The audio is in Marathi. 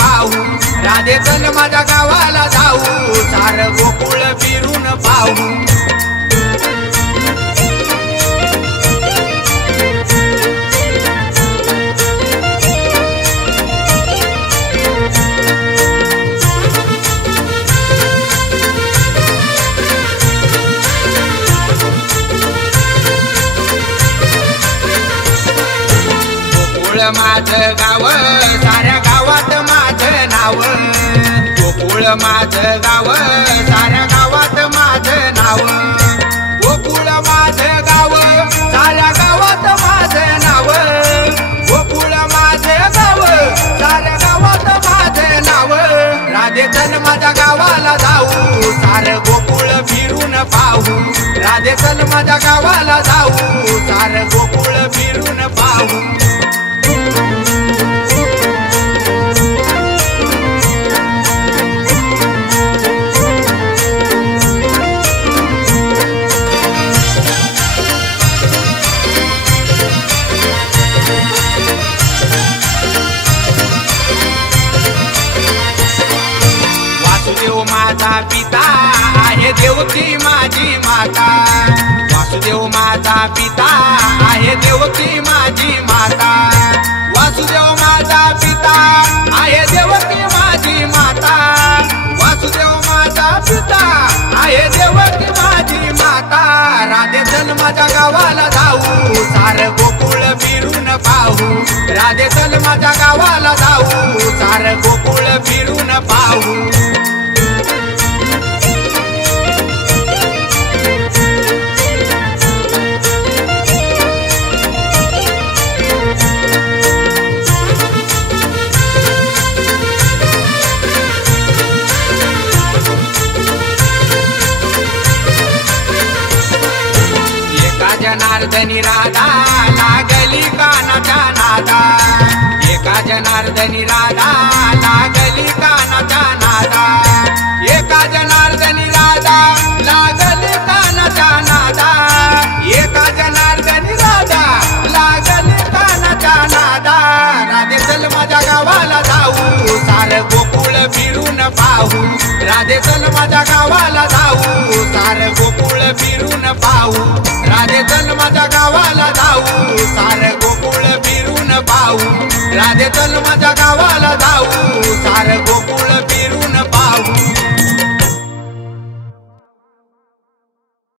पाहू राधे चल माझ्या गावाला जाऊ सार गोकुळ फिरून पाहू माझं गाव साऱ्या गावात माझं नाव गोकुळ माझं गाव साऱ्या गावात माझं नाव गोकुळ माझं गाव साऱ्या गावात माझं नाव गोकुळ माझं गाव साऱ्या गावात माझं नाव राधे चल माझ्या गावाला जाऊ सार गोकुळ फिरून पाहू राधे चल माझ्या गावाला जाऊ सार गोकुळ फिरून पाहू वासुदेव माझा पिता आहे देवकी माझी माता वासुदेव माझा पिता आहे देवकी माझी माता वासुदेव माझा पिता आहे देवकी माझी माता वासुदेव माझा पिता आहे देवकी माझी माता राधे चल माझ्या गावाला जाऊ सार गोकुळ फिरून पाहू राधे चल माझ्या गावाला जाऊ सार गोकुळ फिरून पाहू जनार्दनी राधा लागली कानाच्या नादा एका जनार्दनी राधा लागली कानाच्या नादा एका जनार्दनी राधा लागली कानाच्या नादा एका जनार्दनी राधा लागली कानाच्या नादा राधे चल माझ्या गावाला जाऊ सार गोकुळ फिरून पाहू राधे चल माझ्या गावाला जाऊ सार गोकुळ फिरून पाहू राधे चल माझ्या गावाला जाऊ सार गोकुळ फिरून पाहू राधे चल माझ्या गावाला जाऊ सार गोकुळ